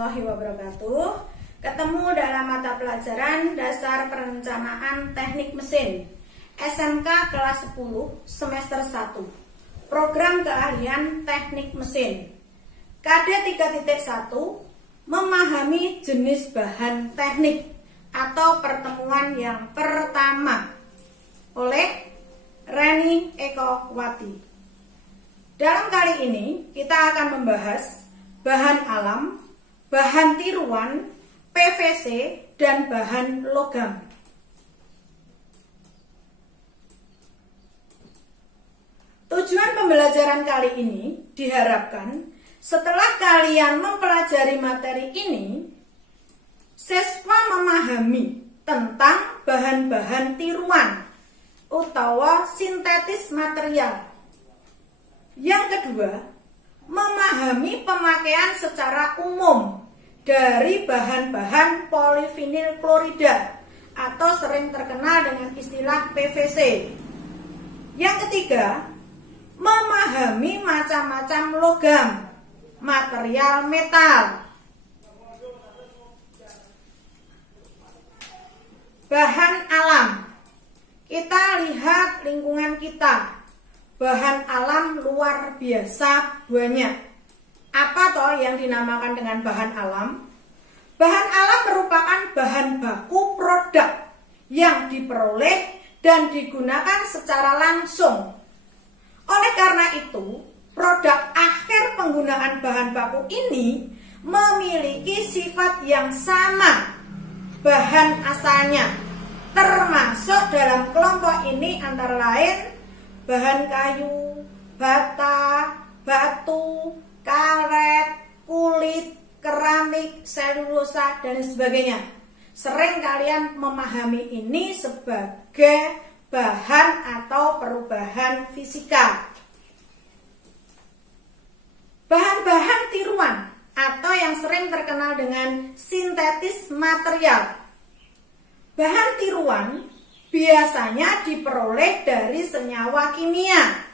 warahmatullahi wabarakatuh. Ketemu dalam mata pelajaran Dasar Perencanaan Teknik Mesin SMK kelas 10 semester 1 Program Keahlian Teknik Mesin KD 3.1 Memahami jenis bahan teknik atau pertemuan yang pertama oleh Reni Eko Wati. Dalam kali ini kita akan membahas bahan alam, bahan tiruan, PVC, dan bahan logam. Tujuan pembelajaran kali ini diharapkan setelah kalian mempelajari materi ini, siswa memahami tentang bahan-bahan tiruan utawa sintetis material. Yang kedua, memahami pemakaian secara umum dari bahan-bahan polivinil klorida atau sering terkenal dengan istilah PVC. Yang ketiga, memahami macam-macam logam, material metal. Bahan alam. Kita lihat lingkungan kita. Bahan alam luar biasa banyak. Apa toh yang dinamakan dengan bahan alam? Bahan alam merupakan bahan baku produk yang diperoleh dan digunakan secara langsung. Oleh karena itu, produk akhir penggunaan bahan baku ini memiliki sifat yang sama bahan asalnya. Termasuk dalam kelompok ini antara lain bahan kayu, bata, batu, karet, kulit, keramik, selulosa, dan sebagainya. Sering kalian memahami ini sebagai bahan atau perubahan fisika. Bahan-bahan tiruan atau yang sering terkenal dengan sintetis material. Bahan tiruan biasanya diperoleh dari senyawa kimia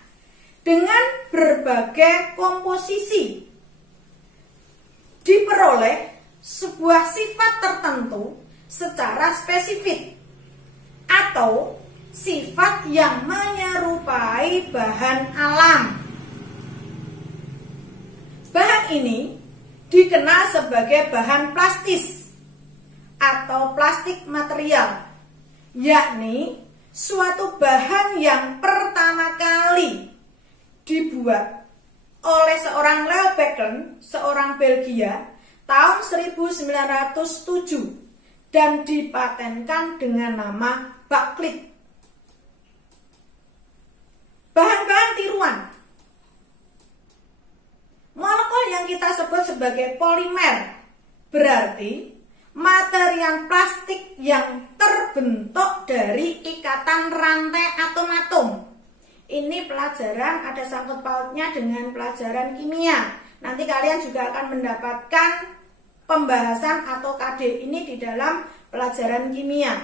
dengan berbagai komposisi. Diperoleh sebuah sifat tertentu secara spesifik atau sifat yang menyerupai bahan alam. Bahan ini dikenal sebagai bahan plastis atau plastik material, yakni suatu bahan yang pertama kali dibuat oleh seorang Leo Beken, seorang Belgia, tahun 1907 dan dipatenkan dengan nama baklit. Bahan-bahan tiruan. Molekul yang kita sebut sebagai polimer berarti material plastik yang terbentuk dari ikatan rantai atom-atom. Ini pelajaran ada sangkut pautnya dengan pelajaran kimia. Nanti kalian juga akan mendapatkan pembahasan atau KD ini di dalam pelajaran kimia.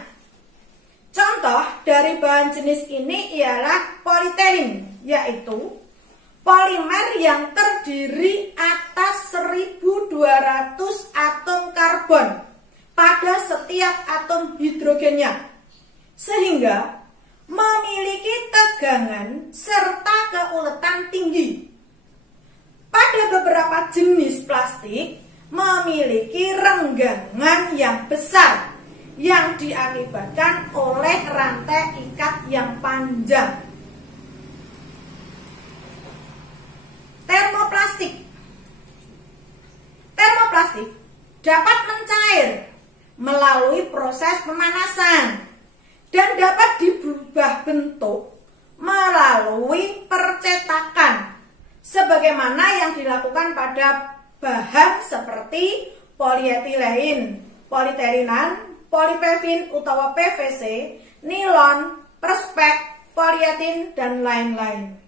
Contoh dari bahan jenis ini ialah polietilin, yaitu polimer yang terdiri atas 1200 atom karbon pada setiap atom hidrogennya, sehingga memiliki tegangan serta keuletan tinggi. Pada beberapa jenis plastik memiliki renggangan yang besar yang diakibatkan oleh rantai ikat yang panjang. Termoplastik. Termoplastik dapat mencair melalui proses pemanasan dan dapat diubah bentuk melalui percetakan sebagaimana yang dilakukan pada bahan seperti polietilen, polieterinan, polipevin utawa PVC, nilon, perspek, polietin, dan lain-lain.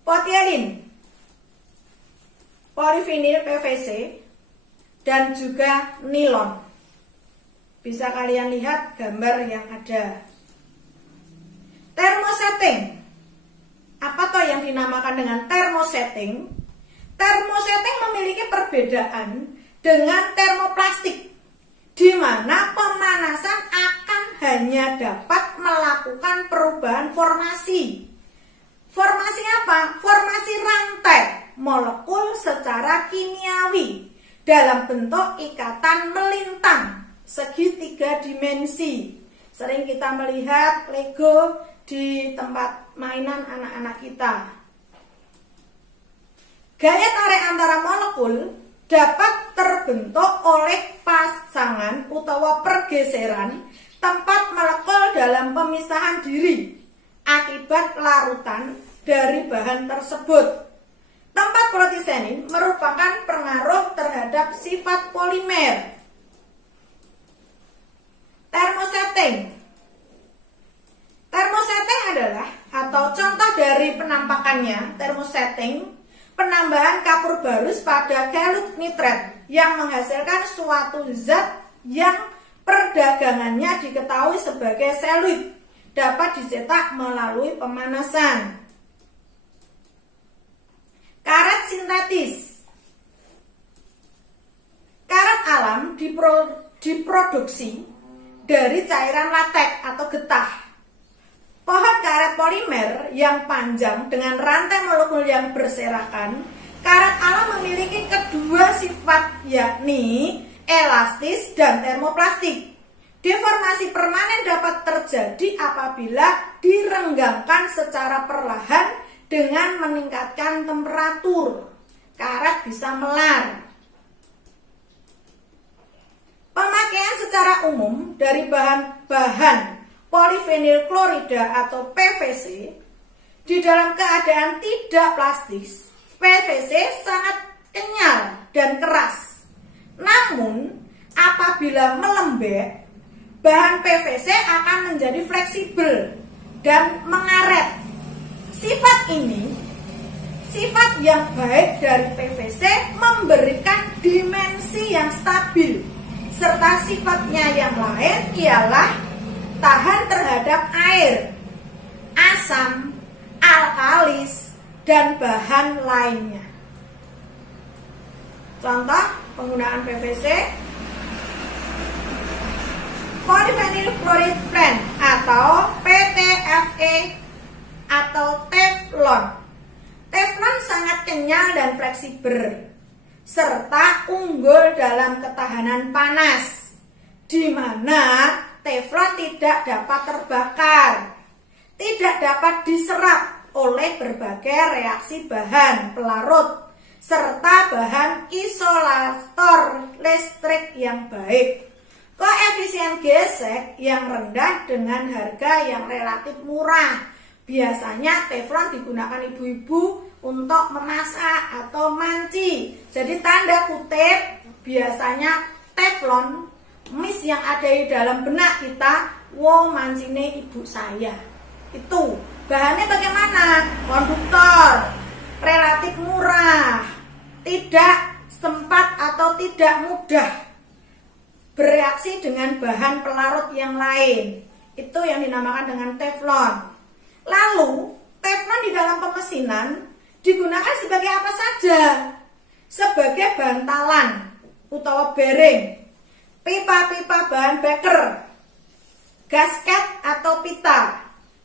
Potiolin, polivinil PVC, dan juga nilon. Bisa kalian lihat gambar yang ada. Termosetting. Apa toh yang dinamakan dengan termosetting? Termosetting memiliki perbedaan dengan termoplastik, di mana pemanasan akan hanya dapat melakukan perubahan formasi. Formasi apa? Formasi rantai molekul secara kimiawi dalam bentuk ikatan melintang segi 3 dimensi. Sering kita melihat Lego di tempat mainan anak-anak kita. Gaya tarik antara molekul dapat terbentuk oleh pasangan utawa pergeseran tempat molekul dalam pemisahan diri akibat larutan dari bahan tersebut. Tempat protisenin merupakan pengaruh terhadap sifat polimer. Thermosetting. Thermosetting adalah atau contoh dari penampakannya, thermosetting, penambahan kapur barus pada galut nitrat yang menghasilkan suatu zat yang perdagangannya diketahui sebagai seluloid, dapat dicetak melalui pemanasan. Karet sintetis. Karet alam diproduksi dari cairan latex atau getah. Pohon karet polimer yang panjang dengan rantai molekul yang berserakan, karet alam memiliki kedua sifat, yakni elastis dan termoplastik. Deformasi permanen dapat terjadi apabila direnggangkan secara perlahan dengan meningkatkan temperatur. Karet bisa melar. Pemakaian secara umum dari bahan polivinil klorida atau PVC di dalam keadaan tidak plastis. PVC sangat kenyal dan keras. Namun, apabila melembek, bahan PVC akan menjadi fleksibel dan mengaret. Sifat ini, sifat yang baik dari PVC memberikan dimensi yang stabil, serta sifatnya yang lain ialah tahan terhadap air, asam, alkalis, dan bahan lainnya. Contoh penggunaan PVC: polyvinyl chloride blend atau PTFE atau teflon. Teflon sangat kenyal dan fleksibel serta unggul dalam ketahanan panas, di mana teflon tidak dapat terbakar, tidak dapat diserap oleh berbagai reaksi bahan pelarut, serta bahan isolator listrik yang baik. Koefisien gesek yang rendah dengan harga yang relatif murah. Biasanya teflon digunakan ibu-ibu untuk memasak atau manci. Jadi tanda kutip, biasanya teflon mis yang ada di dalam benak kita, wow mancine ibu saya. Itu bahannya bagaimana? Konduktor, relatif murah, tidak sempat atau tidak mudah bereaksi dengan bahan pelarut yang lain. Itu yang dinamakan dengan teflon. Lalu teflon di dalam pemesinan digunakan sebagai apa saja? Sebagai bantalan utawa bearing, pipa-pipa bahan beker, gasket atau pita,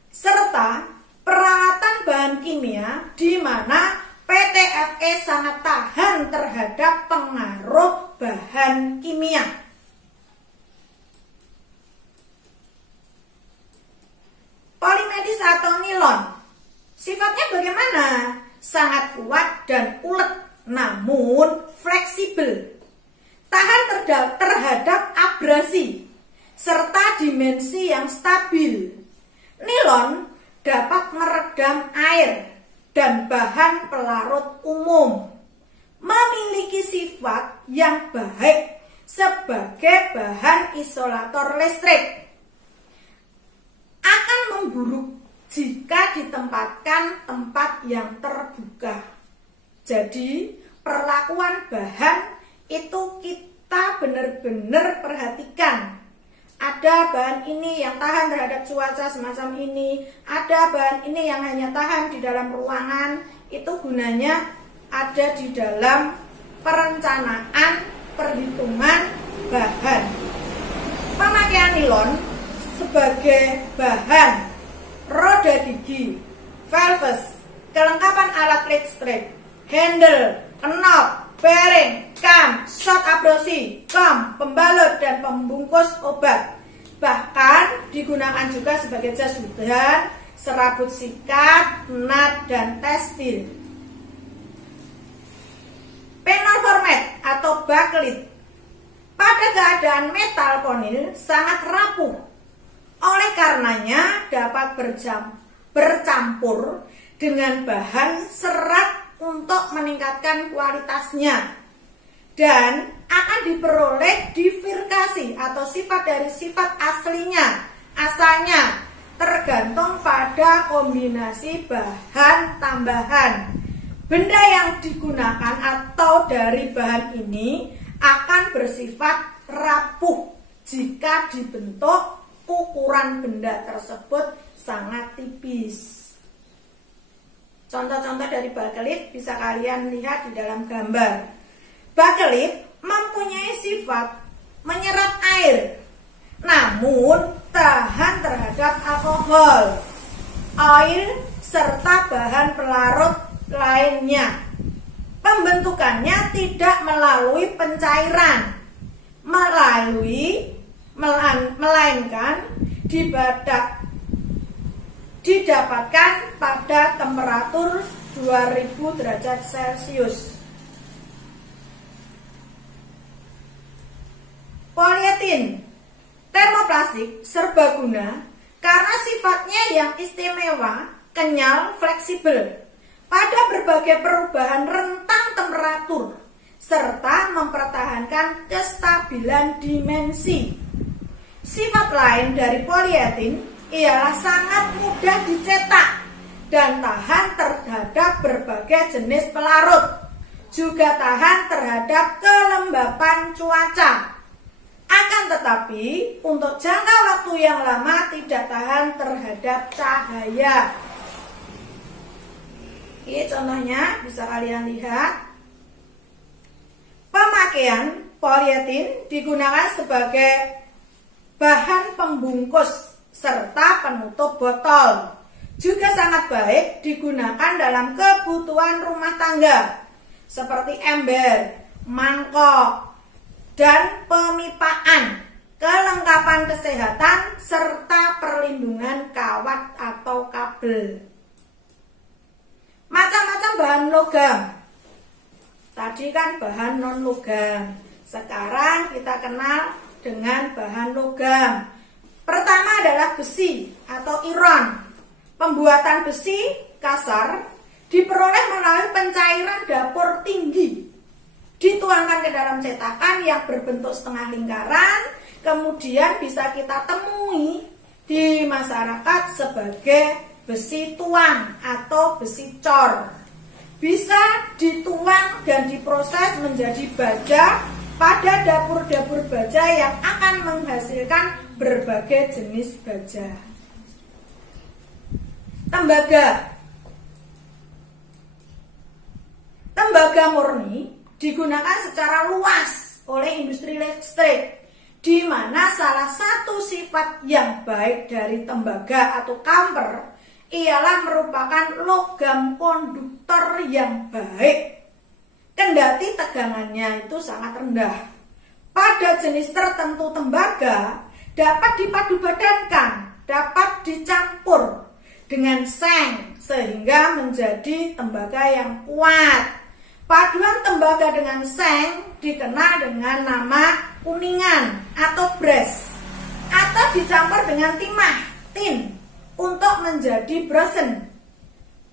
serta peralatan bahan kimia di mana PTFE sangat tahan terhadap pengaruh bahan kimia. Polimedis atau nilon, sifatnya bagaimana? Sangat kuat dan ulet, namun fleksibel, tahan terhadap abrasi, serta dimensi yang stabil. Nilon dapat meredam air dan bahan pelarut umum, memiliki sifat yang baik sebagai bahan isolator listrik. Akan memburuk jika ditempatkan tempat yang terbuka. Jadi perlakuan bahan itu kita benar-benar perhatikan. Ada bahan ini yang tahan terhadap cuaca semacam ini, ada bahan ini yang hanya tahan di dalam ruangan. Itu gunanya ada di dalam perencanaan perhitungan bahan. Pemakaian nilon sebagai bahan roda gigi, valves, kelengkapan alat listrik, handle, knop, bearing, cam, shot abrasi, kom, pembalut, dan pembungkus obat. Bahkan digunakan juga sebagai jas hujan, serabut sikat, nut, dan tekstil. Panel format atau bakelit pada keadaan metal konil sangat rapuh. Oleh karenanya dapat bercampur dengan bahan serat untuk meningkatkan kualitasnya dan akan diperoleh diversifikasi atau sifat dari sifat asalnya tergantung pada kombinasi bahan tambahan. Benda yang digunakan atau dari bahan ini akan bersifat rapuh jika dibentuk ukuran benda tersebut sangat tipis. Contoh-contoh dari bakelit bisa kalian lihat di dalam gambar. Bakelit mempunyai sifat menyerap air, namun tahan terhadap alkohol, oil, serta bahan pelarut lainnya. Pembentukannya tidak melalui pencairan, melainkan didapatkan pada temperatur 2000 derajat Celcius. Polietin termoplastik serbaguna karena sifatnya yang istimewa, kenyal, fleksibel pada berbagai perubahan rentang temperatur serta mempertahankan kestabilan dimensi. Sifat lain dari polietin ialah sangat mudah dicetak dan tahan terhadap berbagai jenis pelarut, juga tahan terhadap kelembapan cuaca. Akan tetapi untuk jangka waktu yang lama tidak tahan terhadap cahaya. Ini contohnya bisa kalian lihat. Pemakaian polietin digunakan sebagai bahan pembungkus serta penutup botol. Juga sangat baik digunakan dalam kebutuhan rumah tangga seperti ember, mangkok, dan pemipaan, kelengkapan kesehatan, serta perlindungan kawat atau kabel. Macam-macam bahan logam. Tadi kan bahan non logam. Sekarang kita kenal dengan bahan logam. Pertama adalah besi atau iron. Pembuatan besi kasar diperoleh melalui pencairan dapur tinggi. Dituangkan ke dalam cetakan yang berbentuk setengah lingkaran, kemudian bisa kita temui di masyarakat sebagai besi tuang atau besi cor. Bisa dituang dan diproses menjadi baja pada dapur-dapur baja yang akan menghasilkan berbagai jenis baja. Tembaga murni digunakan secara luas oleh industri listrik, di mana salah satu sifat yang baik dari tembaga atau kamper ialah merupakan logam konduktor yang baik, kendati tegangannya itu sangat rendah. Pada jenis tertentu tembaga dapat dipadupadankan, dapat dicampur dengan seng sehingga menjadi tembaga yang kuat. Paduan tembaga dengan seng dikenal dengan nama kuningan atau brass, atau dicampur dengan timah, tin, untuk menjadi brazen.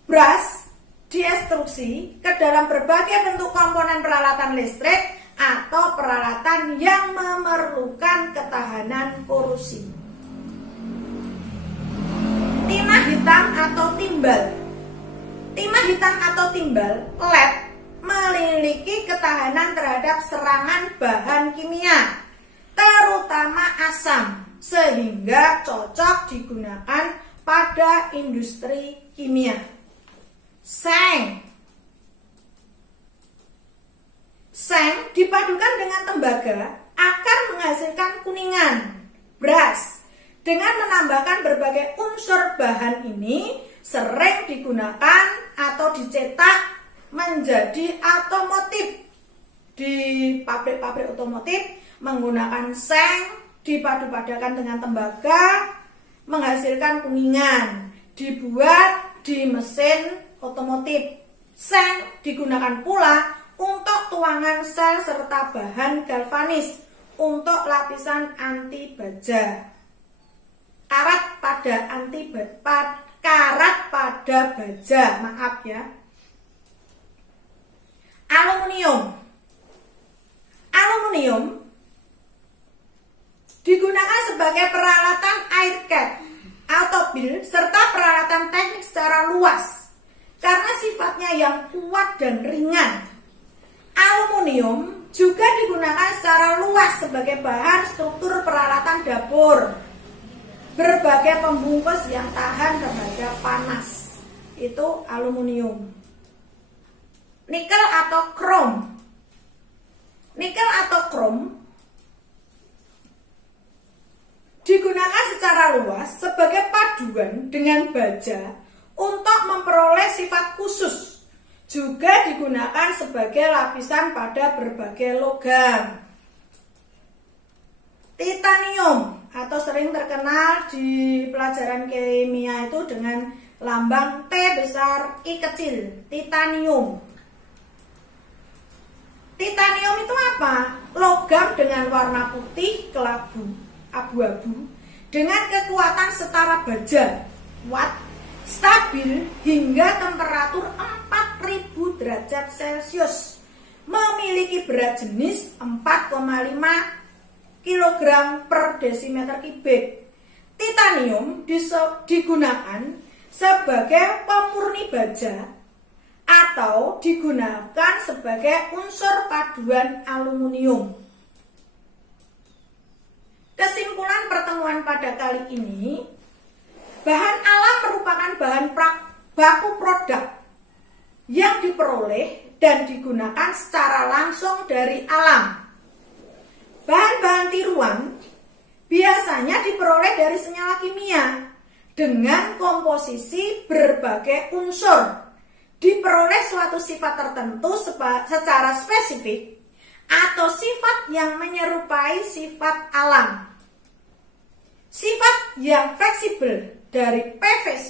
Brass diinstruksi ke dalam berbagai bentuk komponen peralatan listrik atau peralatan yang memerlukan ketahanan korosi. Timah hitam atau timbal. Timah hitam atau timbal, lead, memiliki ketahanan terhadap serangan bahan kimia, terutama asam, sehingga cocok digunakan pada industri kimia. Seng Seng dipadukan dengan tembaga akan menghasilkan kuningan, beras. Dengan menambahkan berbagai unsur bahan ini sering digunakan atau dicetak menjadi otomotif. Di pabrik-pabrik otomotif menggunakan seng dipadu-padakan dengan tembaga menghasilkan kuningan, dibuat di mesin otomotif. Seng digunakan pula untuk tuangan sel serta bahan galvanis untuk lapisan anti baja. Karat pada baja, maaf ya. Aluminium digunakan sebagai peralatan aircat, automobil serta peralatan teknik secara luas karena sifatnya yang kuat dan ringan. Aluminium juga digunakan secara luas sebagai bahan struktur peralatan dapur. Berbagai pembungkus yang tahan terhadap panas. Itu aluminium. Nikel atau krom. Nikel atau krom digunakan secara luas sebagai paduan dengan baja untuk memperoleh sifat khusus. Juga digunakan sebagai lapisan pada berbagai logam. Titanium atau sering terkenal di pelajaran kimia itu dengan lambang T besar I kecil, titanium. Titanium itu apa? Logam dengan warna putih kelabu, abu-abu, dengan kekuatan setara baja, watt, stabil hingga temperatur 4000 derajat Celcius, memiliki berat jenis 4,5 kg per desimeter kubik. Titanium digunakan sebagai pemurni baja atau digunakan sebagai unsur paduan aluminium. Kesimpulan pertemuan pada kali ini, bahan alam merupakan bahan baku produk yang diperoleh dan digunakan secara langsung dari alam. Bahan-bahan tiruan biasanya diperoleh dari senyawa kimia dengan komposisi berbagai unsur. Diperoleh suatu sifat tertentu secara spesifik atau sifat yang menyerupai sifat alam. Sifat yang fleksibel dari PVC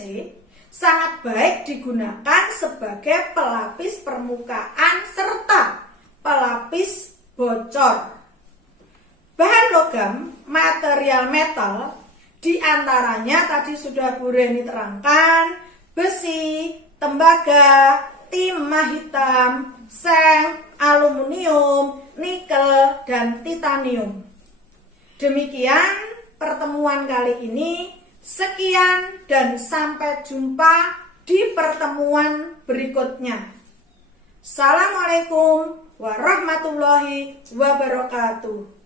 sangat baik digunakan sebagai pelapis permukaan serta pelapis bocor. Bahan logam, material metal, diantaranya tadi sudah Bu Reni terangkan, besi, tembaga, timah hitam, seng, aluminium, nikel, dan titanium. Demikian pertemuan kali ini. Sekian dan sampai jumpa di pertemuan berikutnya. Assalamualaikum warahmatullahi wabarakatuh.